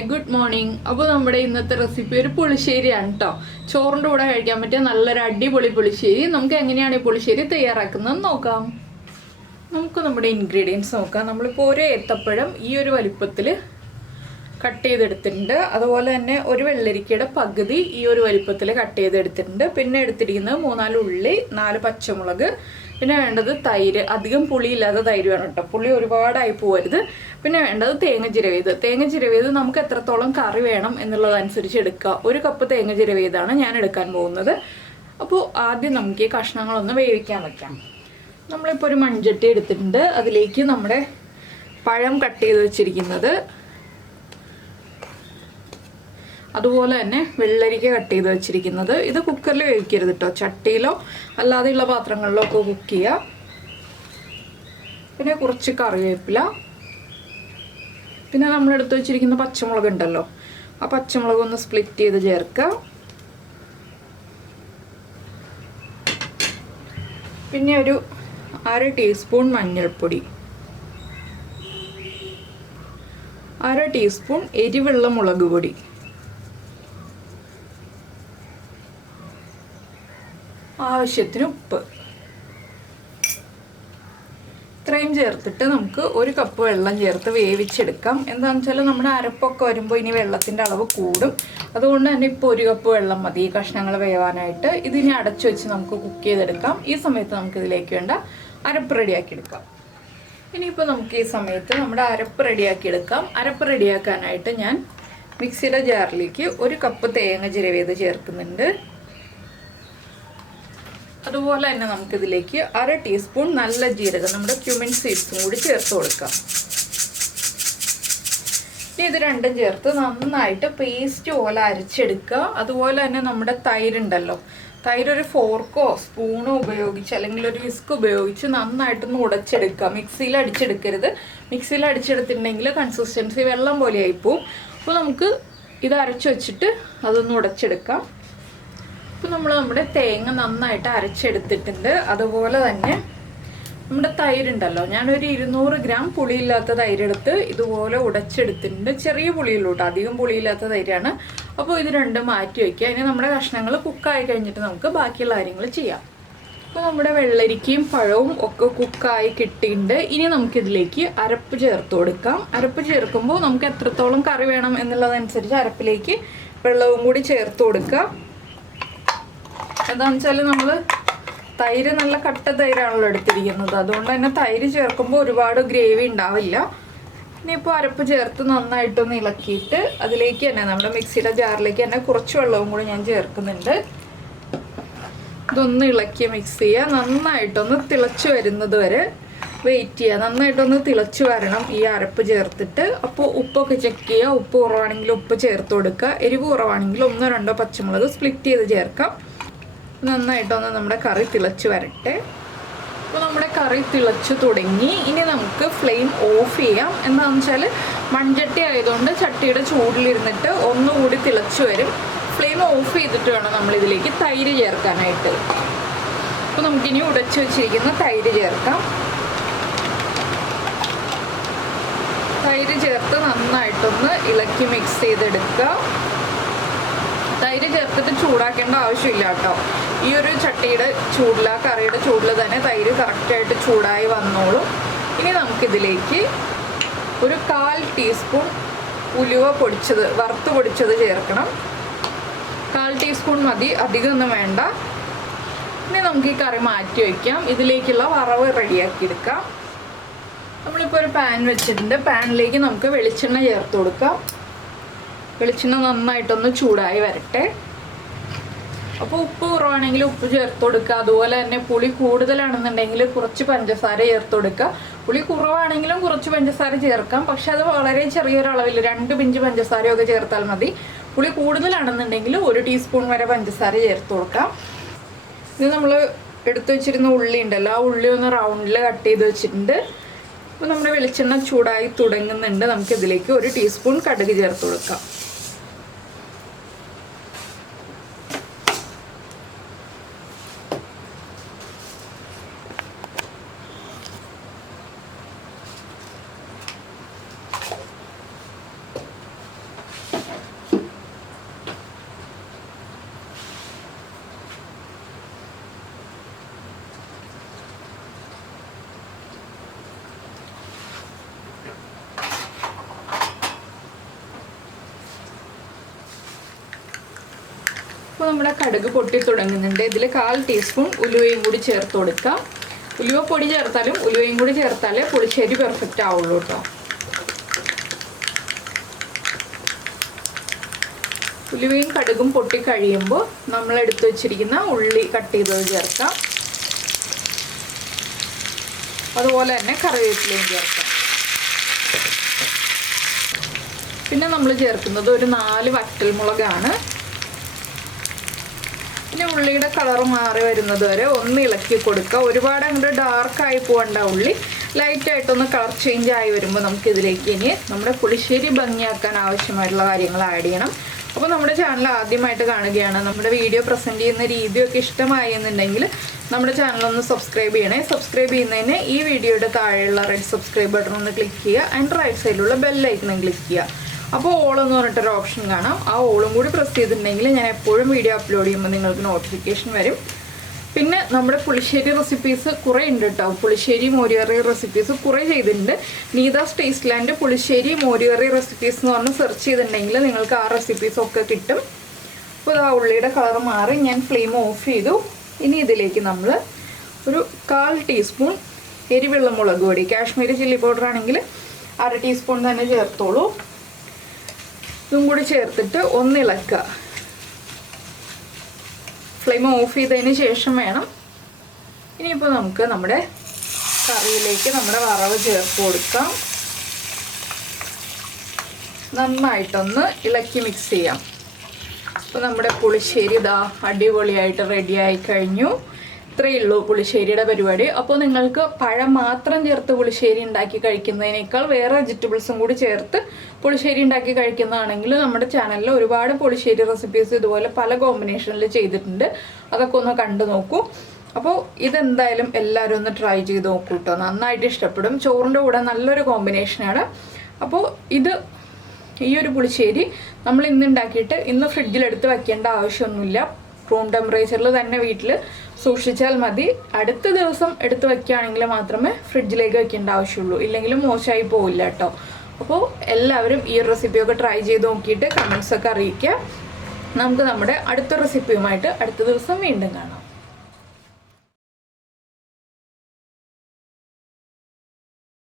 Hi, good morning. അപ്പോൾ നമ്മുടെ ഇന്നത്തെ റെസിപ്പി ഒരു പുളിശ്ശേരിയാണ് ട്ടോ. ചോറിന്റെ കൂടെ കഴിക്കാൻ പറ്റിയ നല്ലൊരു അടിപൊളി പുളിശ്ശേരി. നമുക്ക് എങ്ങനെയാണ് ഈ പുളിശ്ശേരി തയ്യാറാക്കുന്നത് നോക്കാം. നമുക്ക് നമ്മുടെ ഇൻഗ്രീഡിയൻസ് നോക്കാം. നമ്മളിപ്പോൾ ഒരു ഏത്തപ്പഴം ഈ ഒരു വലിപ്പത്തിൽ കട്ട് ചെയ്തെടുത്തിട്ടുണ്ട്. അതുപോലെ തന്നെ ഒരു വെള്ളരിക്കയുടെ പകുതി ഈ ഒരു വലിപ്പത്തിൽ കട്ട് ചെയ്തെടുത്തിട്ടുണ്ട്. പിന്നെ എടുത്തിരിക്കുന്നത് 3-4 ഉള്ളി, 4 പച്ചമുളക്, പിന്നെ വേണ്ടത് തൈര്. അധികം പുളിയില്ലാത്ത തൈര് വേണം കേട്ടോ, പുളി ഒരുപാടായി പോകരുത്. പിന്നെ വേണ്ടത് തേങ്ങ ചിരവിയത്. തേങ്ങ ചിരവിയത് നമുക്ക് എത്രത്തോളം കറി വേണം എന്നുള്ളതനുസരിച്ച് എടുക്കുക. 1 കപ്പ് തേങ്ങ ചിരവിയതാണ് ഞാൻ എടുക്കാൻ പോകുന്നത്. അപ്പോൾ ആദ്യം നമുക്ക് ഈ കഷ്ണങ്ങളൊന്ന് വേവിക്കാൻ വയ്ക്കാം. നമ്മളിപ്പോൾ ഒരു മൺചട്ടി എടുത്തിട്ടുണ്ട്. അതിലേക്ക് നമ്മുടെ പഴം കട്ട് ചെയ്ത് വെച്ചിരിക്കുന്നത്, അതുപോലെ തന്നെ വെള്ളരിക്ക കട്ട് ചെയ്ത് വെച്ചിരിക്കുന്നത്. ഇത് കുക്കറിൽ വേവിക്കരുത് കേട്ടോ, ചട്ടിയിലോ അല്ലാതെയുള്ള പാത്രങ്ങളിലോ ഒക്കെ കുക്ക് ചെയ്യുക. പിന്നെ കുറച്ച് കറിവേപ്പില, പിന്നെ നമ്മളെടുത്ത് വെച്ചിരിക്കുന്ന പച്ചമുളക് ഉണ്ടല്ലോ, ആ പച്ചമുളക് ഒന്ന് സ്പ്ലിറ്റ് ചെയ്ത് ചേർക്കുക. പിന്നെ ഒരു 1/2 ടീസ്പൂൺ മഞ്ഞൾപ്പൊടി, 1/2 ടീസ്പൂൺ എരിവുള്ള മുളക് പൊടി, ആവശ്യത്തിന് ഉപ്പ്. ഇത്രയും ചേർത്തിട്ട് നമുക്ക് 1 കപ്പ് വെള്ളം ചേർത്ത് വേവിച്ചെടുക്കാം. എന്താണെന്ന് വെച്ചാൽ നമ്മുടെ അരപ്പൊക്കെ വരുമ്പോൾ ഇനി വെള്ളത്തിൻ്റെ അളവ് കൂടും. അതുകൊണ്ട് തന്നെ ഇപ്പോൾ 1 കപ്പ് വെള്ളം മതി ഈ കഷ്ണങ്ങൾ വേവാനായിട്ട്. ഇതിനെ അടച്ചു വെച്ച് നമുക്ക് കുക്ക് ചെയ്തെടുക്കാം. ഈ സമയത്ത് നമുക്ക് ഇതിലേക്ക് വേണ്ട അരപ്പ് റെഡിയാക്കി എടുക്കാം. ഇനിയിപ്പോൾ നമുക്ക് ഈ സമയത്ത് നമ്മുടെ അരപ്പ് റെഡിയാക്കി എടുക്കാം. അരപ്പ് റെഡിയാക്കാനായിട്ട് ഞാൻ മിക്സിയുടെ ജാറിലേക്ക് 1 കപ്പ് തേങ്ങ ചിരവിയത് ചേർക്കുന്നുണ്ട്. അതുപോലെ തന്നെ നമുക്കിതിലേക്ക് 1/2 ടീസ്പൂൺ നല്ല ജീരകം, നമ്മുടെ ക്യുമിൻ സീഡ്സും കൂടി ചേർത്ത് കൊടുക്കാം. ഇനി ഇത് രണ്ടും ചേർത്ത് നന്നായിട്ട് പേസ്റ്റ് പോലെ അരച്ചെടുക്കുക. അതുപോലെ തന്നെ നമ്മുടെ തൈരുണ്ടല്ലോ, തൈര് ഒരു ഫോർക്കോ സ്പൂണോ ഉപയോഗിച്ച് അല്ലെങ്കിൽ ഒരു വിസ്ക് ഉപയോഗിച്ച് നന്നായിട്ടൊന്ന് ഉടച്ചെടുക്കുക. മിക്സിയിൽ അടിച്ചെടുക്കരുത്. മിക്സിയിൽ അടിച്ചെടുത്തിട്ടുണ്ടെങ്കിൽ കൺസിസ്റ്റൻസി വെള്ളം പോലെ ആയിപ്പോവും. അപ്പോൾ നമുക്ക് ഇത് അരച്ച് വെച്ചിട്ട് അതൊന്ന് ഉടച്ചെടുക്കാം. ഇപ്പോൾ നമ്മുടെ തേങ്ങ നന്നായിട്ട് അരച്ചെടുത്തിട്ടുണ്ട്. അതുപോലെ തന്നെ നമ്മുടെ തൈരുണ്ടല്ലോ, ഞാനൊരു 200 ഗ്രാം പുളിയില്ലാത്ത തൈരെടുത്ത് ഇതുപോലെ ഉടച്ചെടുത്തിട്ടുണ്ട്. ചെറിയ പുളിയുള്ളൂ കേട്ടോ, അധികം പുളിയില്ലാത്ത തൈരാണ്. അപ്പോൾ ഇത് രണ്ടും മാറ്റി വയ്ക്കുക. ഇനി നമ്മുടെ കഷ്ണങ്ങൾ കുക്കായി കഴിഞ്ഞിട്ട് നമുക്ക് ബാക്കിയുള്ള കാര്യങ്ങൾ ചെയ്യാം. അപ്പോൾ നമ്മുടെ വെള്ളരിക്കയും പഴവും ഒക്കെ കുക്കായി കിട്ടിയിട്ടുണ്ട്. ഇനി നമുക്കിതിലേക്ക് അരപ്പ് ചേർത്ത് കൊടുക്കാം. അരപ്പ് ചേർക്കുമ്പോൾ നമുക്ക് എത്രത്തോളം കറി വേണം എന്നുള്ളതനുസരിച്ച് അരപ്പിലേക്ക് വെള്ളവും കൂടി ചേർത്ത് കൊടുക്കുക. എന്താണെന്ന് വെച്ചാൽ നമ്മൾ തൈര് നല്ല കട്ട തൈരാണല്ലോ എടുത്തിരിക്കുന്നത്. അതുകൊണ്ട് തന്നെ തൈര് ചേർക്കുമ്പോൾ ഒരുപാട് ഗ്രേവി ഉണ്ടാവില്ല. ഇനിയിപ്പോൾ അരപ്പ് ചേർത്ത് നന്നായിട്ടൊന്ന് ഇളക്കിയിട്ട് അതിലേക്ക് തന്നെ നമ്മുടെ മിക്സിയുടെ ജാറിലേക്ക് തന്നെ കുറച്ച് വെള്ളവും കൂടി ഞാൻ ചേർക്കുന്നുണ്ട്. ഇതൊന്ന് ഇളക്കി മിക്സ് ചെയ്യുക. നന്നായിട്ടൊന്ന് തിളച്ച് വരുന്നത് വരെ വെയിറ്റ് ചെയ്യുക. നന്നായിട്ടൊന്ന് തിളച്ച് വരണം ഈ അരപ്പ് ചേർത്തിട്ട്. അപ്പോൾ ഉപ്പൊക്കെ ചെക്ക് ചെയ്യുക. ഉപ്പ് കുറവാണെങ്കിൽ ഉപ്പ് ചേർത്ത് കൊടുക്കുക. എരിവ് കുറവാണെങ്കിൽ 1-2 പച്ചമുളക് സ്പ്ലിറ്റ് ചെയ്ത് ചേർക്കാം. നന്നായിട്ടൊന്ന് നമ്മുടെ കറി തിളച്ച് വരട്ടെ. അപ്പോൾ നമ്മുടെ കറി തിളച്ച് തുടങ്ങി. ഇനി നമുക്ക് ഫ്ലെയിം ഓഫ് ചെയ്യാം. എന്താണെന്ന് വെച്ചാൽ മൺചട്ടി ആയതുകൊണ്ട് ചട്ടിയുടെ ചൂടിലിരുന്നിട്ട് ഒന്നുകൂടി തിളച്ച് വരും. ഫ്ലെയിം ഓഫ് ചെയ്തിട്ട് വേണം നമ്മളിതിലേക്ക് തൈര് ചേർക്കാനായിട്ട്. അപ്പോൾ നമുക്കിനി ഉടച്ച് വെച്ചിരിക്കുന്ന തൈര് ചേർക്കാം. തൈര് ചേർത്ത് നന്നായിട്ടൊന്ന് ഇളക്കി മിക്സ് ചെയ്തെടുക്കുക. തൈര് ചേർത്തിട്ട് ചൂടാക്കേണ്ട ആവശ്യമില്ല കേട്ടോ. ഈ ഒരു ചട്ടിയുടെ ചൂടിൽ, ആ കറിയുടെ ചൂടിൽ തന്നെ തൈര് കറക്റ്റായിട്ട് ചൂടായി വന്നോളും. ഇനി നമുക്കിതിലേക്ക് ഒരു 1/4 ടീസ്പൂൺ ഉലുവ പൊടിച്ചത്, വറുത്ത് പൊടിച്ചത് ചേർക്കണം. 1/4 ടീസ്പൂൺ മതി, അധികമൊന്നും വേണ്ട. ഇനി നമുക്ക് ഈ കറി മാറ്റി വയ്ക്കാം. ഇതിലേക്കുള്ള വറവ് റെഡിയാക്കി എടുക്കാം. നമ്മളിപ്പോൾ ഒരു പാൻ വെച്ചിട്ടുണ്ട്. പാനിലേക്ക് നമുക്ക് വെളിച്ചെണ്ണ ചേർത്ത് കൊടുക്കാം. വെളിച്ചെണ്ണ നന്നായിട്ടൊന്ന് ചൂടായി വരട്ടെ. അപ്പോൾ ഉപ്പ് കുറവാണെങ്കിൽ ഉപ്പ് ചേർത്ത് കൊടുക്കുക. അതുപോലെ തന്നെ പുളി കൂടുതലാണെന്നുണ്ടെങ്കിൽ കുറച്ച് പഞ്ചസാര ചേർത്ത് കൊടുക്കുക. പുളി കുറവാണെങ്കിലും കുറച്ച് പഞ്ചസാര ചേർക്കാം, പക്ഷെ അത് വളരെ ചെറിയൊരളവിൽ 2 പിഞ്ച് പഞ്ചസാരയൊക്കെ ചേർത്താൽ മതി. പുളി കൂടുതലാണെന്നുണ്ടെങ്കിൽ 1 ടീസ്പൂൺ വരെ പഞ്ചസാര ചേർത്ത് കൊടുക്കാം. ഇത് നമ്മൾ എടുത്തു വെച്ചിരുന്ന ഉള്ളി ഉണ്ടല്ലോ, ആ ഉള്ളി ഒന്ന് റൗണ്ടിൽ കട്ട് ചെയ്ത് വെച്ചിട്ടുണ്ട്. അപ്പോൾ നമ്മുടെ വെളിച്ചെണ്ണ ചൂടായി തുടങ്ങുന്നുണ്ട്. നമുക്കിതിലേക്ക് 1 ടീസ്പൂൺ കടുക് ചേർത്ത് കൊടുക്കാം. നമ്മുടെ കടുക് പൊട്ടി തുടങ്ങുന്നുണ്ട്. ഇതിൽ 1/4 ടീസ്പൂൺ ഉലുവയും കൂടി ചേർത്ത് കൊടുക്കാം. ഉലുവ പൊടി ചേർത്താലും ഉലുവയും കൂടി ചേർത്താലേ പുളിശ്ശേരി പെർഫെക്റ്റ് ആവുള്ളൂ കേട്ടോ. ഉലുവയും കടുകും പൊട്ടി കഴിയുമ്പോൾ നമ്മൾ എടുത്തു വെച്ചിരിക്കുന്ന ഉള്ളി കട്ട് ചെയ്തത് ചേർക്കാം. അതുപോലെ തന്നെ കറിവേപ്പിലയും ചേർക്കാം. പിന്നെ നമ്മൾ ചേർക്കുന്നത് ഒരു 4 വറ്റൽമുളകാണ്. പിന്നെ ഉള്ളിയുടെ കളർ മാറി വരുന്നത് വരെ ഒന്ന് ഇളക്കി കൊടുക്കുക. ഒരുപാട് അങ്ങോട്ട് ഡാർക്കായി പോകേണ്ട ഉള്ളി ലൈറ്റായിട്ടൊന്ന് കളർ ചേഞ്ച് ആയി വരുമ്പോൾ നമുക്കിതിലേക്ക് ഇനി നമ്മുടെ പുളിശ്ശേരി ഭംഗിയാക്കാൻ ആവശ്യമായിട്ടുള്ള കാര്യങ്ങൾ ആഡ് ചെയ്യണം. അപ്പോൾ നമ്മുടെ ചാനൽ ആദ്യമായിട്ട് കാണുകയാണ്, നമ്മുടെ വീഡിയോ പ്രസൻറ്റ് ചെയ്യുന്ന രീതിയൊക്കെ ഇഷ്ടമായി എന്നുണ്ടെങ്കിൽ നമ്മുടെ ചാനലൊന്ന് സബ്സ്ക്രൈബ് ചെയ്യണേ. സബ്സ്ക്രൈബ് ചെയ്യുന്നതിന് ഈ വീഡിയോയുടെ താഴെയുള്ള റെഡ് സബ്സ്ക്രൈബ് ബട്ടൺ ഒന്ന് ക്ലിക്ക് ചെയ്യുക. ആൻഡ് റൈറ്റ് സൈഡിലുള്ള ബെല്ലൈക്കണും ക്ലിക്ക് ചെയ്യുക. അപ്പോൾ ഓളെന്ന് പറഞ്ഞിട്ടൊരു ഓപ്ഷൻ കാണാം. ആ ഓളും കൂടി പ്രസ് ചെയ്തിട്ടുണ്ടെങ്കിൽ ഞാൻ എപ്പോഴും വീഡിയോ അപ്ലോഡ് ചെയ്യുമ്പോൾ നിങ്ങൾക്ക് നോട്ടിഫിക്കേഷൻ വരും. പിന്നെ നമ്മുടെ പുളിശ്ശേരി റെസിപ്പീസ് കുറേ ഉണ്ട് കേട്ടോ. പുളിശ്ശേരി മോര് കറി റെസിപ്പീസ് കുറേ ചെയ്തിട്ടുണ്ട്. നീതാസ് ടേസ്റ്റ്ലാൻഡ് പുളിശ്ശേരി മോര് കറി റെസിപ്പീസ് എന്ന് പറഞ്ഞ് സെർച്ച് ചെയ്തിട്ടുണ്ടെങ്കിൽ നിങ്ങൾക്ക് ആ റെസിപ്പീസൊക്കെ കിട്ടും. അപ്പോൾ ആ ഉള്ളിയുടെ കളർ മാറി ഞാൻ ഫ്ലെയിം ഓഫ് ചെയ്തു. ഇനി ഇതിലേക്ക് നമ്മൾ ഒരു 1/4 ടീസ്പൂൺ എരിവുള്ള മുളക് പൊടി, കാശ്മീരി ചില്ലി പൗഡർ ആണെങ്കിൽ 1/2 ടീസ്പൂൺ തന്നെ ചേർത്തോളൂ. ഇതും കൂടി ചേർത്തിട്ട് ഒന്ന് ഇളക്കുക. ഫ്ലെയിം ഓഫ് ചെയ്തതിന് ശേഷം വേണം. ഇനിയിപ്പോൾ നമുക്ക് നമ്മുടെ കറിയിലേക്ക് നമ്മുടെ വറവ് ചേർത്ത് കൊടുക്കാം. നന്നായിട്ടൊന്ന് ഇളക്കി മിക്സ് ചെയ്യാം. അപ്പോൾ നമ്മുടെ പുളിശ്ശേരി ഇതാ അടിപൊളിയായിട്ട് റെഡിയായി കഴിഞ്ഞു. ഇത്രയേ ഉള്ളൂ പുളിശ്ശേരിയുടെ പരിപാടി. അപ്പോൾ നിങ്ങൾക്ക് പഴം മാത്രം ചേർത്ത് പുളിശ്ശേരി ഉണ്ടാക്കി കഴിക്കുന്നതിനേക്കാൾ വേറെ വെജിറ്റബിൾസും കൂടി ചേർത്ത് പുളിശ്ശേരി ഉണ്ടാക്കി കഴിക്കുന്നതാണെങ്കിൽ നമ്മുടെ ചാനലിൽ ഒരുപാട് പുളിശ്ശേരി റെസിപ്പീസ് ഇതുപോലെ പല കോമ്പിനേഷനിൽ ചെയ്തിട്ടുണ്ട്. അതൊക്കെ ഒന്ന് കണ്ടു നോക്കൂ. അപ്പോൾ ഇതെന്തായാലും എല്ലാവരും ഒന്ന് ട്രൈ ചെയ്ത് നോക്കൂ കേട്ടോ. നന്നായിട്ട് ഇഷ്ടപ്പെടും. ചോറിൻ്റെ കൂടെ നല്ലൊരു കോമ്പിനേഷനാണ്. അപ്പോൾ ഈ ഒരു പുളിശ്ശേരി നമ്മൾ ഇന്ന് ഉണ്ടാക്കിയിട്ട് ഇന്ന് ഫ്രിഡ്ജിലെടുത്ത് വയ്ക്കേണ്ട ആവശ്യമൊന്നുമില്ല. റൂം ടെമ്പറേച്ചറിൽ തന്നെ വീട്ടിൽ സൂക്ഷിച്ചാൽ മതി. അടുത്ത ദിവസം എടുത്ത് വയ്ക്കുകയാണെങ്കിൽ മാത്രമേ ഫ്രിഡ്ജിലേക്ക് വയ്ക്കേണ്ട ആവശ്യമുള്ളൂ. ഇല്ലെങ്കിലും മോശമായി പോവില്ല കേട്ടോ. അപ്പോൾ എല്ലാവരും ഈ റെസിപ്പിയൊക്കെ ട്രൈ ചെയ്ത് നോക്കിയിട്ട് കമൻസൊക്കെ അറിയിക്കുക. നമുക്ക് നമ്മുടെ അടുത്ത റെസിപ്പിയുമായിട്ട് അടുത്ത ദിവസം വീണ്ടും കാണാം.